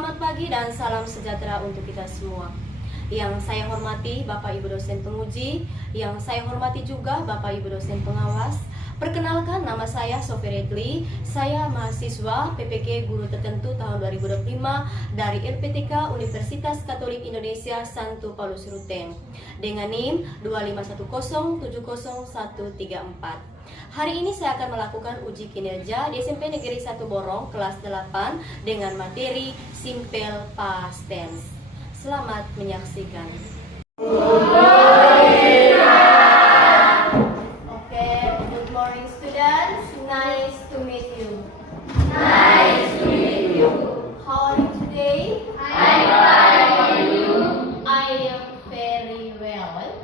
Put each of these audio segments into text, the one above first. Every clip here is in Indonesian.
Selamat pagi dan salam sejahtera untuk kita semua. Yang saya hormati Bapak Ibu dosen penguji, yang saya hormati juga Bapak Ibu dosen pengawas. Perkenalkan, nama saya Sophie Redli. Saya mahasiswa PPK Guru Tertentu tahun 2025 dari LPTK Universitas Katolik Indonesia Santo Paulus Ruteng dengan NIM 251070134. Hari ini saya akan melakukan uji kinerja di SMP Negeri 1 Borong kelas 8 dengan materi Simple Past Tense. Selamat menyaksikan. Okay, good morning students. Nice to meet you. Nice to meet you. How are you today? I'm fine, and you? I am very well.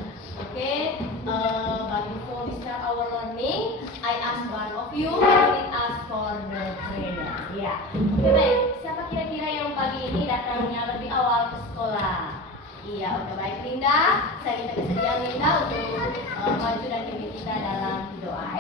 Okay, but before we start our learning, I ask one of you and ask for the trainer. Ya, oke baik. Siapa kira-kira yang pagi ini datangnya lebih awal ke sekolah? Iya, oke baik Linda. Saya minta kesediaan Linda untuk maju dan pimpin kita dalam doa.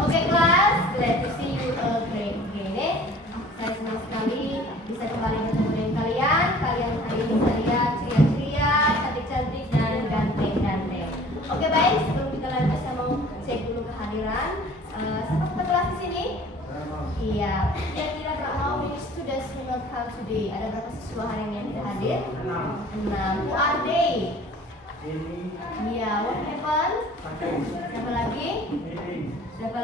Oke kelas, glad to see you again. Saya senang sekali bisa kembali bertemu dengan kalian. Kalian hari ini saya lihat ceria-ceria, cantik-cantik dan ganteng-ganteng. Oke baik, sebelum kita lanjut saya mau cek dulu kehadiran. Siapa kelas di sini? Iya. Kira-kira how many students who not come today? Ada berapa siswa hari ini yang tidak hadir? 6. Who are they? Iya, what happened? Siapa lagi? Siapa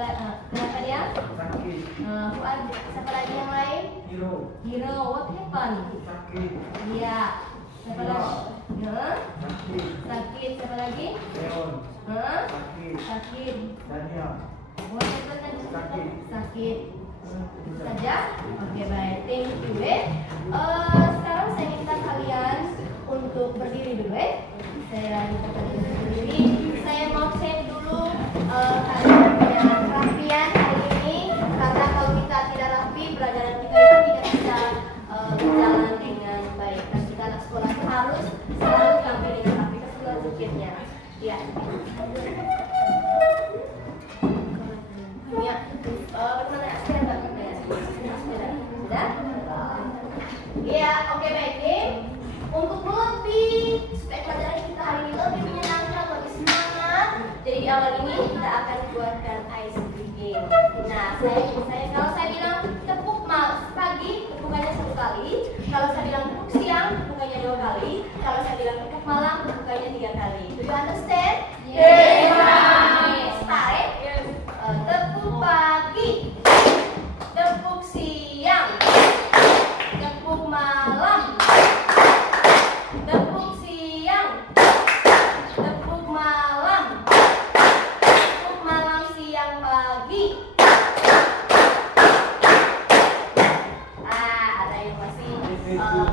dia? Siapa lagi yang lain? Hero, what happened? Iya. Siapa lagi? Sakit. Siapa lagi? Sakit. What happened tadi? Sakit. Saja? Oke, baik. Thank you. Sekarang saya minta kalian untuk berdiri dulu. Saya minta kalian berdiri. Saya mau cek dulu kalian punya kerapian hari ini, karena kalau kita tidak rapi, pelajaran kita itu tidak bisa berjalan dengan baik. Dan kita anak sekolah itu harus selalu tampil dengan rapi keseluruhan zikirnya. Ya. Ya. Bagaimana sepeda? Sudah? Ya, oke baik. Untuk lebih supaya pelajaran kita hari ini lebih menyenangkan, lebih semangat. Jadi di awal ini kita akan buatkan ice breaking. Nah, kalau saya bilang tepuk pagi, tepukannya 1 kali. Kalau saya bilang tepuk siang, tepukannya 2 kali. Kalau saya bilang tepuk malam, tepukannya 3 kali. Do you understand? Yes, Yes. Start. Tepuk pagi, tepuk siang, tepuk malam. Tepuk siang, tepuk malam, tepuk malam, siang, pagi. Ada yang masih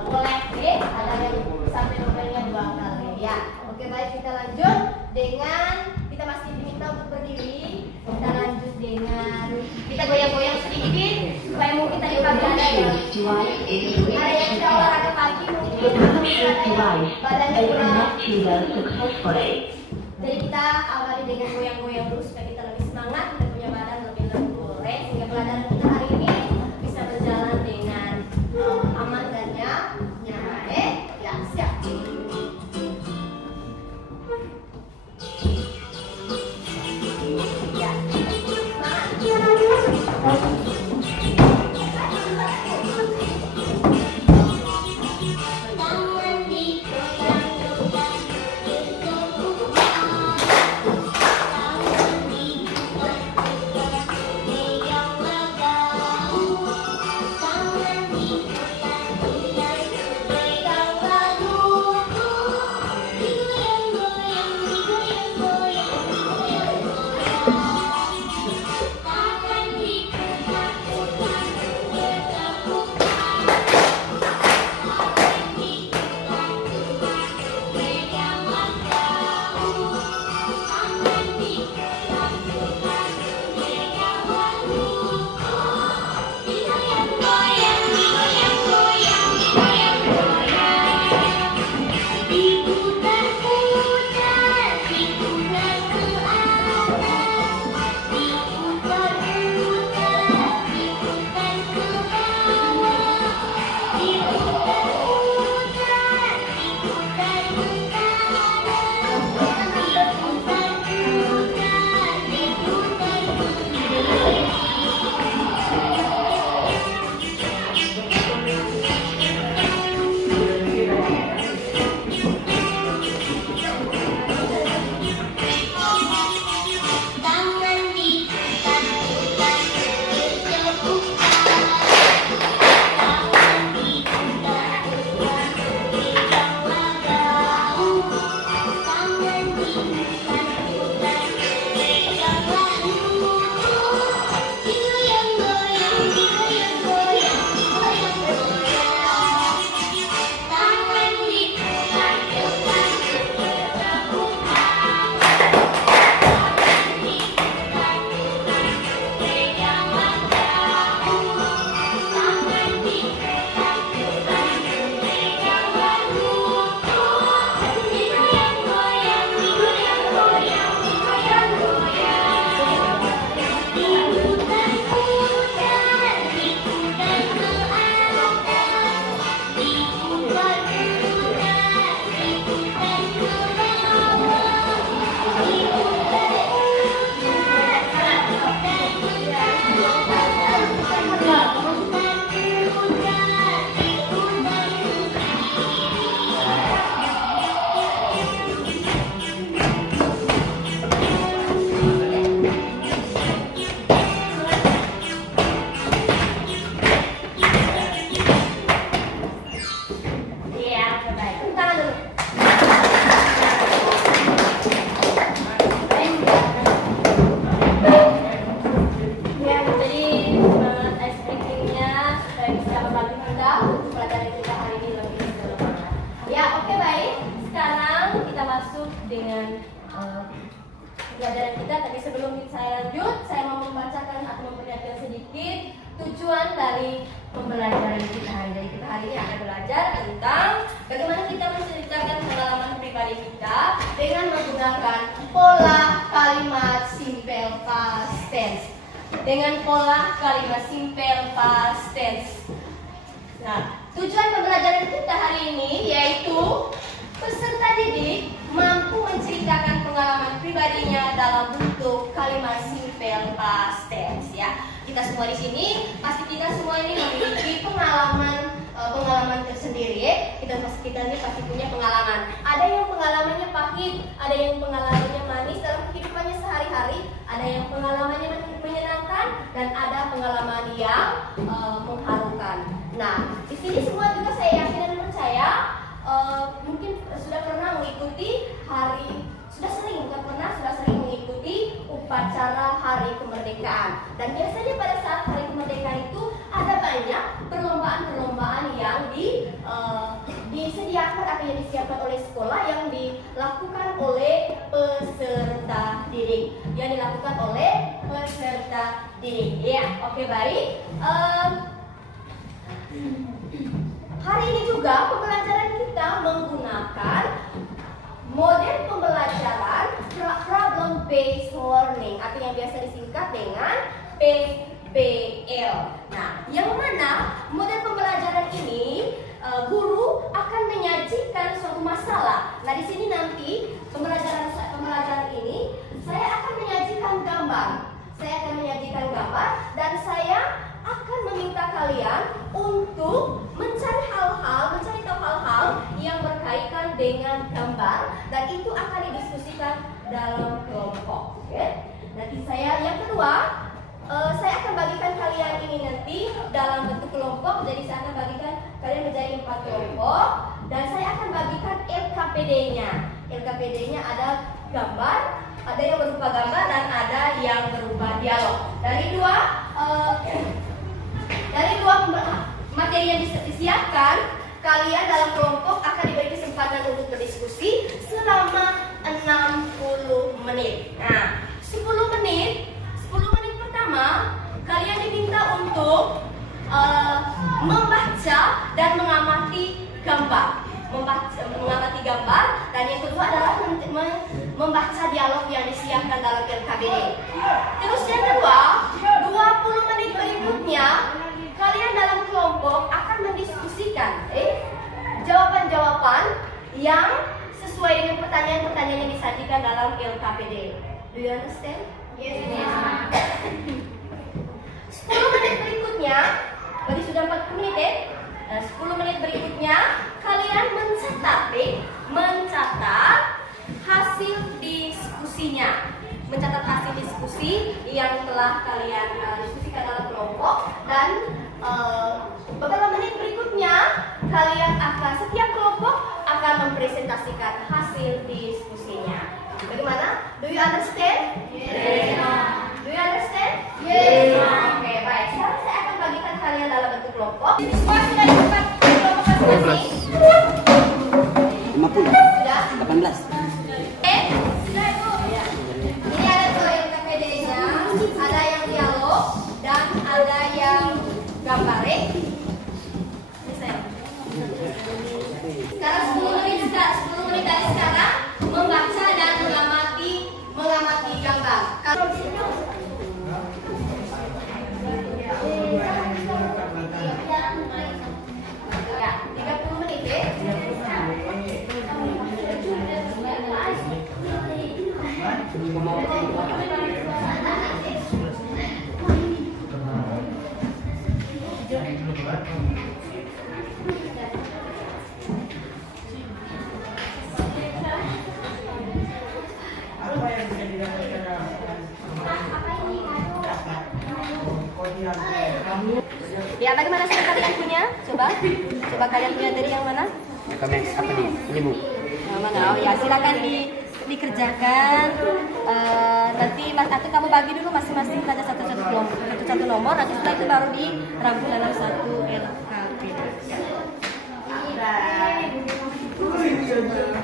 boleh deh, ada yang sampai nomornya 2 kali ya. Oke baik, kita lanjut dengan kita masih diminta untuk berdiri. Kita lanjut dengan kita goyang-goyang sedikit supaya mungkin tadi pagi ada yang sudah olahraga pagi mungkin badannya kurang. Jadi kita awali dengan goyang-goyang dulu supaya kita lebih semangat, kita punya badan lebih lembut, sehingga pelajaran kita hari ini bisa berjalan dengan aman dan nyaman. Ya, siap. Ya, semangat. pelajaran kita. Tapi sebelum saya lanjut, saya mau membacakan atau memperlihatkan sedikit tujuan dari pembelajaran kita hari ini. Jadi kita hari ini akan belajar tentang bagaimana kita menceritakan pengalaman pribadi kita dengan menggunakan pola kalimat simple past tense. Dengan pola kalimat simple past tense. Nah, tujuan pembelajaran kita hari ini yaitu peserta didik mampu menceritakan pengalaman pribadinya dalam bentuk kalimat simple past tense ya. Kita semua di sini, pasti kita semua ini memiliki pengalaman tersendiri ya. Kita ini pasti punya pengalaman. Ada yang pengalamannya pahit, ada yang pengalamannya manis dalam kehidupannya sehari-hari, ada yang pengalamannya menyenangkan, dan ada pengalaman yang mengharukan. Nah, di sini semua juga saya yakin dan percaya mungkin sudah pernah mengikuti sudah sering mengikuti upacara hari kemerdekaan. Dan biasanya pada saat hari kemerdekaan itu ada banyak perlombaan-perlombaan yang disediakan atau yang disiapkan oleh sekolah yang dilakukan oleh peserta didik. Ya, oke baik. Hari ini juga pembelajaran kita menggunakan model pembelajaran problem based learning atau yang biasa disingkat dengan PBL. Nah, yang mana model pembelajaran ini guru akan menyajikan suatu masalah. Nah, di sini nanti pembelajaran ini saya akan menyajikan gambar. Dan saya akan meminta kalian untuk mencari tahu hal-hal yang berkaitan dengan gambar, dan itu akan didiskusikan dalam kelompok. Oke? Nanti yang kedua, saya akan bagikan kalian ini nanti dalam bentuk kelompok. Jadi saya akan bagikan kalian menjadi 4 kelompok, dan saya akan bagikan LKPD-nya. LKPD-nya ada gambar, ada yang berupa gambar dan ada yang berupa dialog. Dari dua materi yang disiapkan, kalian dalam kelompok akan diberi kesempatan untuk berdiskusi selama 60 menit. Nah, 10 menit pertama kalian diminta untuk membaca dan mengamati gambar. Dan yang kedua adalah membaca dialog yang disiapkan dalam LKBD. Terus yang kedua, 20 menit berikutnya kalian dalam kelompok akan mendiskusikan jawaban-jawaban yang sesuai dengan pertanyaan-pertanyaan yang disajikan dalam LKPD. Do you understand? Yes. 10 menit berikutnya, berarti sudah 40 menit ya. 10 menit berikutnya kalian mencatat hasil diskusinya. Mencatat hasil diskusi yang telah kalian diskusikan dalam kelompok, dan beberapa menit berikutnya setiap kelompok akan mempresentasikan hasil diskusinya. Bagaimana? Do you understand? Yes. Do you understand? Yes. Oke, baik. Sekarang saya akan bagikan kalian dalam bentuk kelompok. Semua sudah di tempat kelompok masing-masing? 50. Sudah? 18. Sudah Ibu? Ini ada tuh yang KPD-nya, ada yang dialog, dan ada yang gambar. Ini saya. Sekarang 10 menit dari sekarang membaca dan mengamati gambar. Kalau ya, 30 menit ya. Ya, bagaimana sudah kalian punya? Coba kalian punya dari yang mana? Apa nih? Ini Bu. Yang mana? Oh ya, silakan dikerjakan. Nanti Mas Atu kamu bagi dulu masing-masing pada satu nomor. Nanti setelah itu baru dirangkum dalam satu LKP.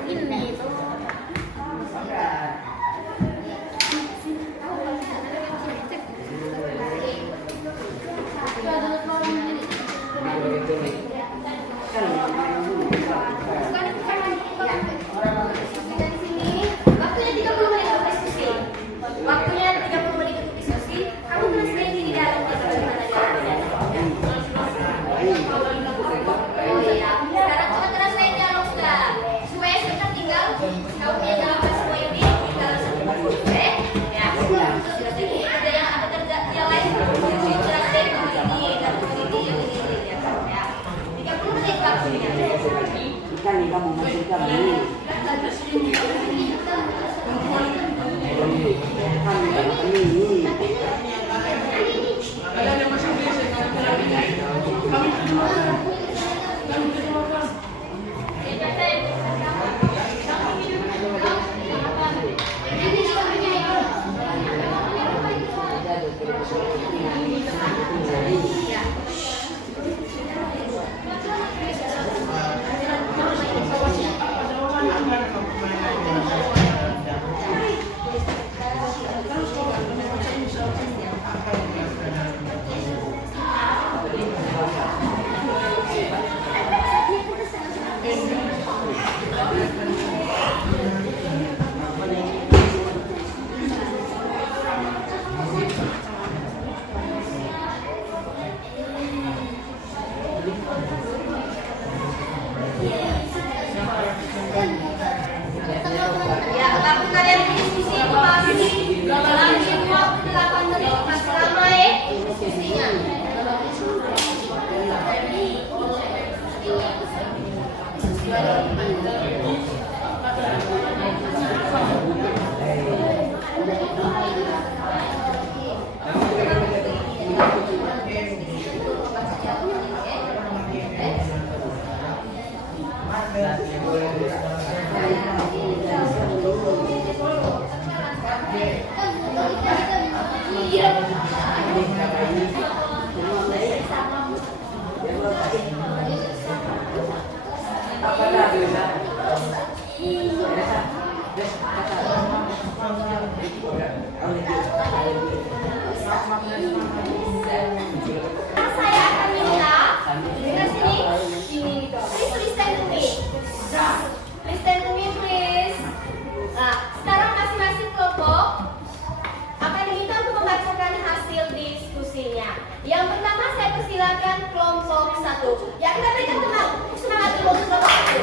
Ini. Ya, waktu kalian diskusi itu pasti dalam waktu 8 menit masih lama ya diskusinya. Saya akan minta dengar sini, please listen to me. Listen to me please. Nah, sekarang masing-masing kelompok akan diminta untuk membacakan hasil diskusinya. Yang pertama saya persilakan kelompok 1. Ya, kita berikan semangat dulu untuk kelompok 1.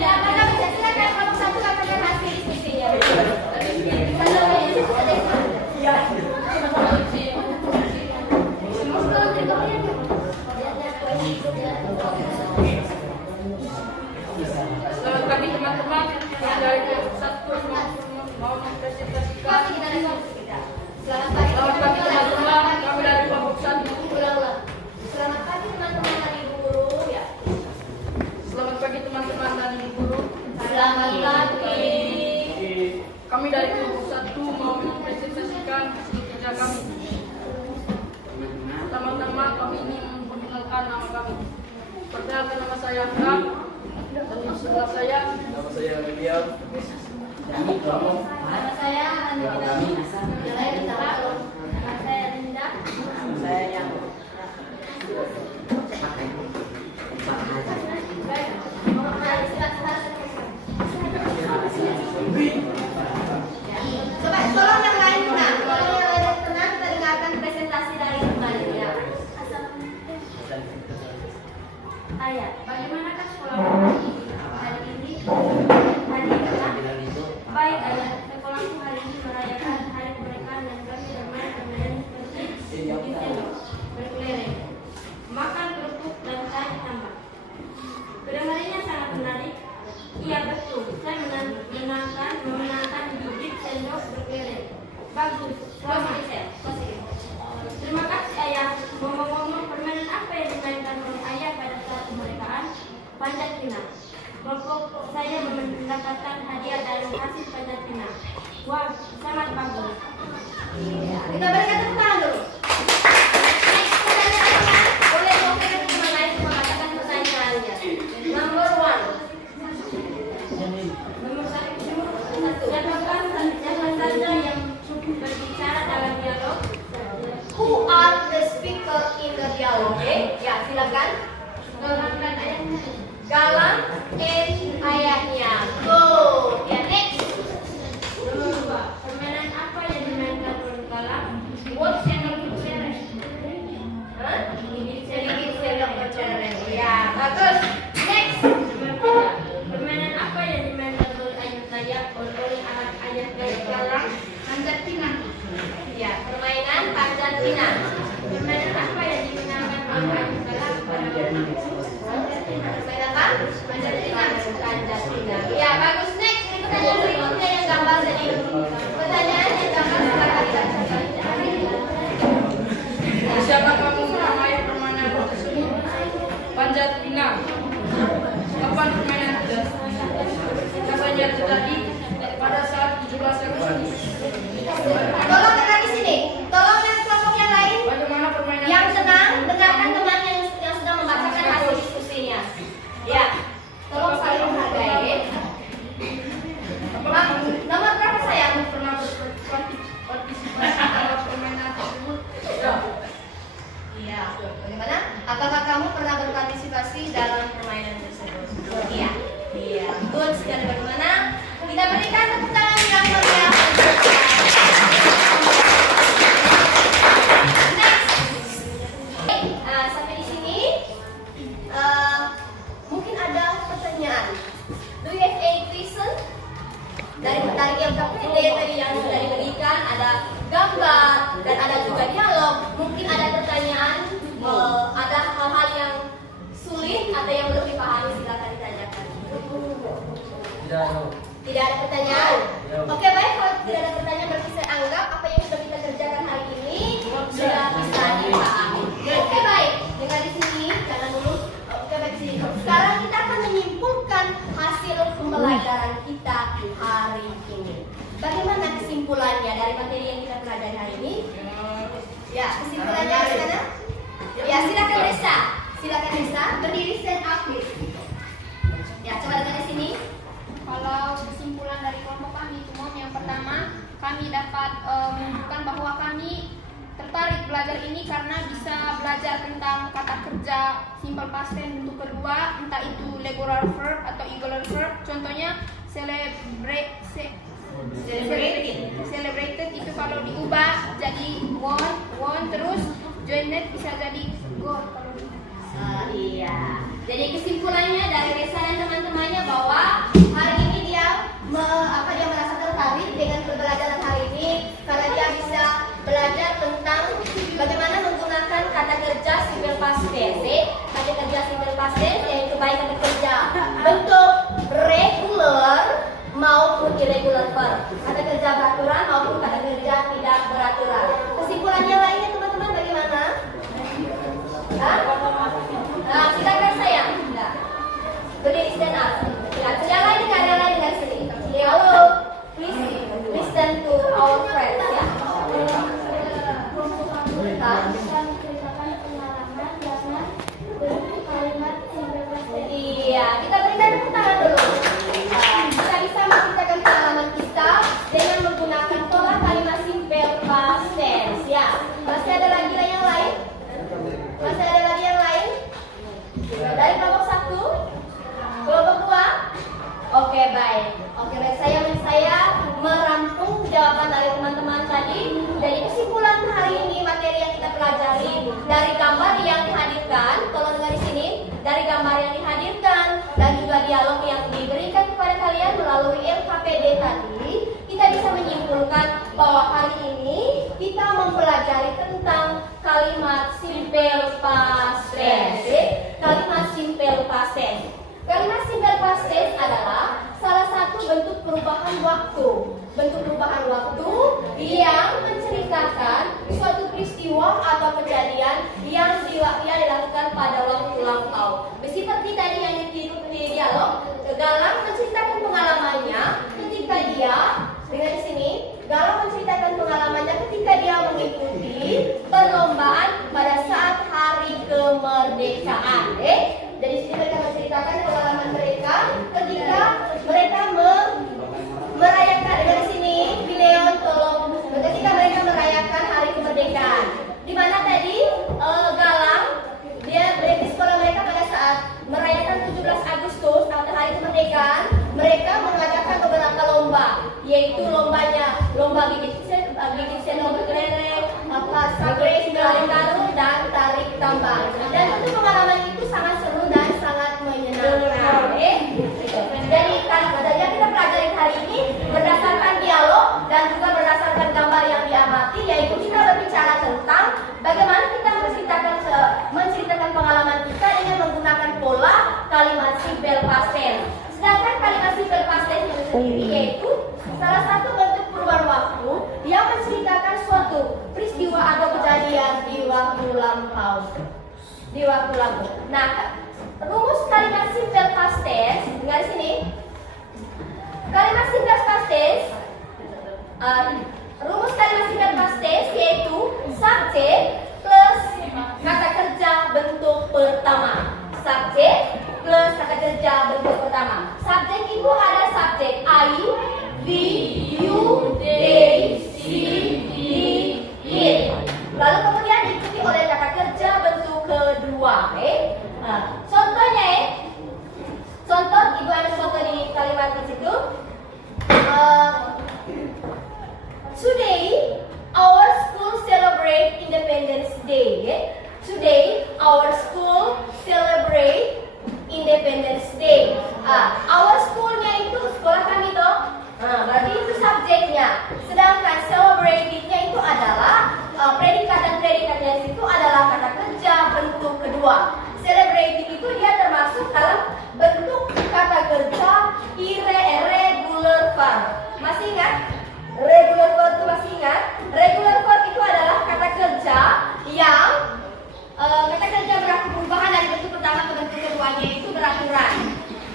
Ya, maka bisa silakan kelompok 1 katakan hasil diskusinya. Selamat pagi teman-teman. Dari kelompok 1 mau mempresentasikan. Selamat pagi teman-teman. Kami dari kelompok 1. Ulang-ulang. Selamat pagi teman-teman dan ibu guru ya. Selamat pagi teman-teman dan ibu guru. Selamat pagi. Kami dari kelompok 1 mau mempresentasikan hasil kerja kami. Pertama-tama kami ingin memperkenalkan nama kami. Perkenalkan, nama saya Ram. Dan di sebelah saya. Nama saya William. Nama saya Andina. Saya Dita. Nama saya Linda. Saya yang Baik. Coba tolong yang lain tenang. Tolong yang lain tenang. Kita dengarkan presentasi dari temannya. Ayat, bagaimanakah sekolah hari ini? Hari ini, baik ayat. Sekolahku hari ini merayakan hari kemerdekaan dan kami bermain permainan seperti Nintendo, berkelereng, makan kerupuk dan cari tambak. Kedengarannya sangat menarik. Iya betul, saya memenangkan bibit sendok berkelereng. Bagus, selamat. Terima kasih ayah. Ngomong-ngomong, permainan apa yang dimainkan oleh ayah pada saat kemerdekaan? Panjat pinang. Kelompok saya mendapatkan hadiah dari hasil panjat pinang. Wah, sangat bagus. Kita berikan tepuk tangan dulu. Next pertanyaan. Boleh mungkin teman lain mengatakan pertanyaannya. Number 1. Nomor satu. Siapa saja yang berbicara dalam dialog? Who are the speaker in the dialogue? Ya, silakan. Galang dan ayahnya. Galang and ayahnya. Go. Ya, next. Nomor 2. Permainan apa yang dimainkan oleh Galang? What sendok bercereng? Hah? Gigit Sedikit sendok bercereng. Ya, Ya. bagus. Next. Nomor 3. Permainan apa yang dimainkan oleh ayah saya? Oleh anak ayah saya Galang? Panjat pinang. Ya, permainan panjat pinang. Permainan apa yang digunakan oleh ayah Galang pada waktu itu? Panjat pinang. Permainan apa? Panjat pinang. Panjat pinang. Ya, bagus. Next, ini pertanyaan berikutnya yang gambar tadi. Pertanyaan yang gambar silakan dibacakan. Siapa kamu meramai permainan tersebut? Panjat pinang. Kapan permainan itu? Katanya tadi pada saat 17 Agustus. Tolong dengar di sini. Tolong yang kelompok yang lain Bagaimana permainan yang tersebut? tenang dengarkan teman yang sedang membacakan hasil diskusinya. Ya, tolong saling menghargai. Nomor berapa sayang? Pernah berpartisipasi dalam permainan tersebut? Ya. Iya. Bagaimana? Apakah kamu pernah berpartisipasi dalam permainan tersebut? Iya. Iya. Good sekali. Bagaimana? Kita berikan tepuk tangan yang meriah. Next. Sampai di sini. Mungkin ada pertanyaan. Do you have a question? Dari yang tadi yang sudah diberikan ada gambar dan ada juga dialog. Mungkin ada pertanyaan, ada hal-hal yang sulit atau yang belum dipahami, silakan ditanyakan. Tidak ada pertanyaan. Oke, baik, kalau tidak ada pertanyaan berarti saya anggap apa yang sudah kita kerjakan hari ini sudah bisa dipahami. Oke, baik. Dengar di sini, jangan dulu. Oke, baik sini. Sekarang kita akan menyimpulkan hasil pembelajaran kita hari ini. Bagaimana kesimpulannya dari materi yang kita pelajari hari ini? Ya, kesimpulannya bagaimana? Ya, silakan Risa. Silakan Risa, berdiri stand up please. Ya, coba dengar di sini. Kalau kesimpulan dari kelompok kami itu, yang pertama kami dapat menunjukkan bahwa kami tertarik belajar ini karena bisa belajar tentang kata kerja simple past tense bentuk kedua, entah itu regular verb atau irregular verb. Contohnya celebrated itu kalau diubah jadi won, terus joined bisa jadi got kalau diubah. Iya. Jadi kesimpulannya dari Resa dan teman-temannya bahwa hari ini dia merasa tertarik dengan pembelajaran hari ini karena dia bisa belajar tentang bagaimana menggunakan kata kerja simple past tense. Kata kerja simple past tense yaitu baik kata kerja bentuk regular maupun irregular verb. Kata kerja beraturan maupun kata kerja tidak beraturan. Kesimpulannya lainnya teman-teman bagaimana? Nah, silakan sayang. Berdiri stand up. Yang lain dengar sini. Halo, please listen to our friends ya. Iya, kita berikan tepuk tangan dulu. Kita bisa menceritakan pengalaman kita dengan menggunakan pola kalimat simple past tense ya. Masih ada lagi yang lain? Masih ada lagi yang lain? Dari kelompok 1? Kelompok 2? Oke, baik. Oke, baik. Saya merampung jawaban dari teman-teman tadi. Jadi kesimpulan hari ini materi yang kita pelajari dari gambar yang dihadirkan, tolong dengar di sini, dari gambar yang dihadirkan dan juga dialog yang diberikan kepada kalian melalui LKPD tadi, kita bisa menyimpulkan bahwa hari ini kita mempelajari tentang kalimat simple past tense. Kalimat simple past tense. Kalimat simple past tense adalah salah satu bentuk perubahan waktu. Bentuk perubahan waktu yang menceritakan suatu peristiwa atau kejadian yang dilakukan pada waktu lampau. Seperti tadi yang di dialog, Galang menceritakan pengalamannya ketika dia, dengar di sini, Galang menceritakan pengalamannya ketika dia mengikuti perlombaan pada saat hari kemerdekaan. Jadi sini mereka menceritakan pengalaman mereka ketika mereka merayakan, dari sini video tolong, ketika mereka merayakan hari kemerdekaan. Di mana tadi Galang dia di sekolah mereka pada saat merayakan 17 Agustus atau hari kemerdekaan, mereka mengadakan beberapa lomba, yaitu lomba gigit sendok kelereng, sabre, sembilan karung, dan tarik tambang. Dan itu pengalaman itu sangat seru dan sangat menyenangkan. Jadi yang kita pelajari hari ini berdasarkan dialog dan juga berdasarkan gambar yang diamati, yaitu kita berbicara tentang bagaimana kita menceritakan pengalaman kita dengan menggunakan pola kalimat simple waktu lalu. Nah, rumus kalimat simple past tense, dengar sini. Kalimat simple past tense, rumus kalimat simple past tense yaitu subjek plus kata kerja bentuk pertama. Subjek plus kata kerja bentuk pertama. Subjek itu ada subjek I, we, you, they, she, he, it. Lalu kemudian diikuti oleh kata kerja bentuk kedua. Nah, contohnya contoh ibu ada contoh di kalimat di situ. Today our school celebrate Independence Day. Today our school celebrate Independence Day. Our schoolnya itu sekolah kami toh. Berarti itu subjeknya. Sedangkan celebrate-nya itu adalah predikat, dan predikatnya itu adalah kata kerja bentuk kedua. Celebrating itu dia termasuk dalam bentuk kata kerja irregular verb. Masih ingat? Regular verb itu masih ingat? Regular verb itu adalah kata kerja yang kata kerja perubahan dari bentuk pertama ke bentuk keduanya itu beraturan.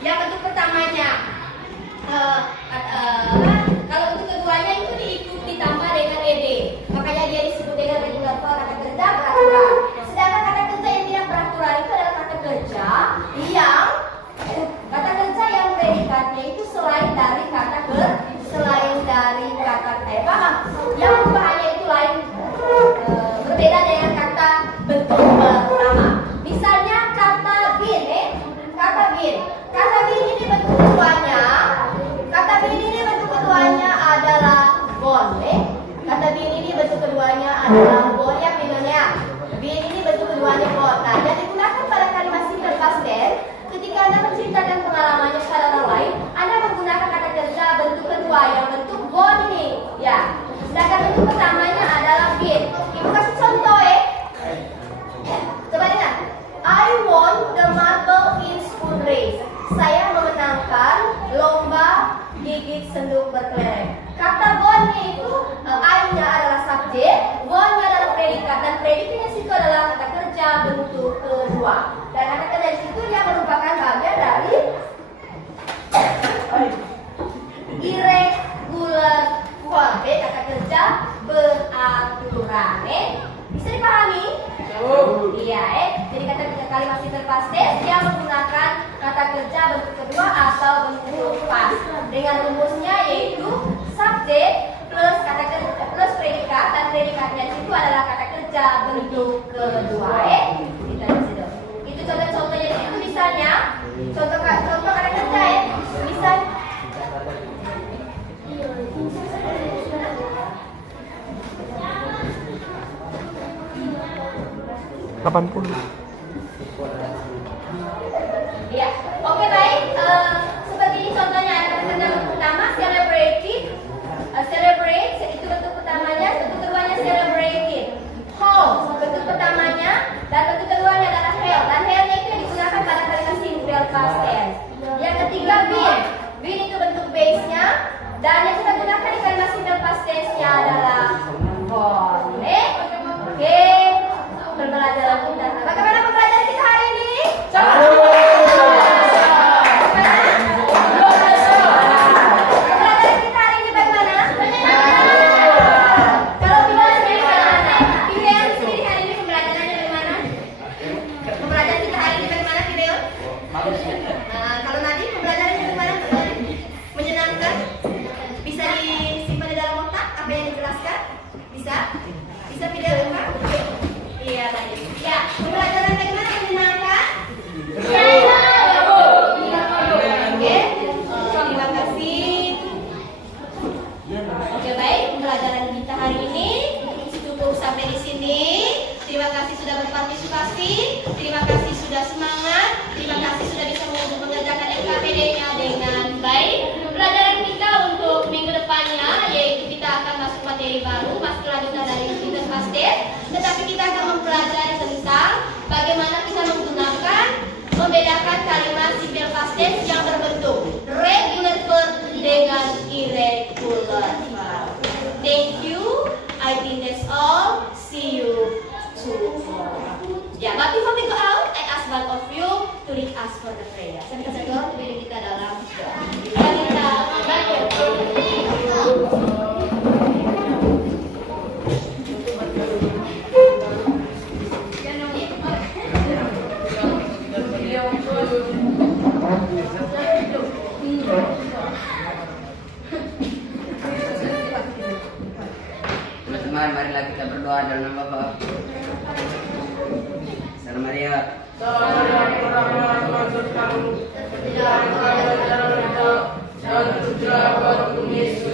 Yang bentuk pertamanya kalau bentuk keduanya itu ditambah dengan ed, makanya dia disebut dengan regular verb, kata kerja beraturan. Sedangkan kata kerja yang tidak beraturan itu adalah kata kerja yang predikatnya itu selain dari kata yang perubahannya itu lain, berbeda dengan kata bentuk pertama. Misalnya kata bin, kata bin ini bentuk keduanya adalah bon. Kata bin ini bentuk keduanya adalah bon ya, pinnya. Bin ini bentuk keduanya bon. Nah, yang digunakan pada kalimat simple past tense ketika Anda menceritakan pengalamannya kepada orang lain, Anda menggunakan kata kerja bentuk kedua yang bentuk bon ini, ya. Sedangkan bentuk pertamanya adalah bin. Ibu kasih contoh coba dengar. I won the marble in spoon race. Saya memenangkan lomba gigit sendok berkelereng. Kata bonnya itu I-nya adalah subjek, bonnya adalah predikat, dan predikatnya situ adalah kata kerja bentuk kedua. Dan kata kerja di situ dia merupakan bagian dari irregular verb, kata kerja beraturan. Bisa dipahami? Iya, jadi kata kalimat simple past tense dia menggunakan kata kerja bentuk kedua atau bentuk past dengan rumusnya yaitu subjek plus kata kerja plus predikat, dan predikatnya itu adalah kata kerja bentuk kedua. Kita di situ. Itu contoh-contohnya di situ, misalnya contoh kata kerja misal ya, oke baik. Seperti ini contohnya ada kata kerja bentuk pertama celebrated, celebrate itu bentuk pertamanya, bentuk keduanya celebrated. Home bentuk pertamanya dan bentuk keduanya adalah hell, dan hellnya itu yang digunakan pada kalimat simple past tense. Yang ketiga bin itu bentuk base-nya, dan yang kita gunakan di kalimat simple past tense-nya adalah born. Oke. Pembelajaran kita. Bagaimana pembelajaran kita hari ini? Pembelajaran kita hari ini bagaimana? Kalau Bidan sendiri bagaimana? Bidan sendiri hari ini pembelajarannya bagaimana? Pembelajaran kita hari ini bagaimana, Bidan? Kalau Nadi pembelajarannya bagaimana? Menyenangkan? Bisa disimpan di dalam otak apa yang dijelaskan? Bisa? Bisa Bidan bukan? Iya tadi. Ya, pembelajaran bagaimana, menyenangkan? Iya. Oke. Terima kasih. Oke baik, pembelajaran kita hari ini cukup sampai di sini. Terima kasih sudah berpartisipasi. Terima kasih sudah semangat. Terima kasih sudah bisa mengerjakan LKPD-nya dengan baik. Pelajaran kita untuk minggu depannya yaitu kita akan masuk materi baru, masuk lanjutan dari simple past tense. Tetapi kita akan mempelajari tentang bagaimana kita membedakan kalimat simple past tense yang berbentuk regular verb dengan irregular verb. Thank you. I think that's all. See you tomorrow. Yeah, but before we go out, teman-teman, marilah kita berdoa dalam nama Bapa. Salam Maria. Salam Maria, penuh rahmat, Tuhan sertamu. Berkatilah engkau di antara wanita, dan terpujilah buah tubuhmu Yesus.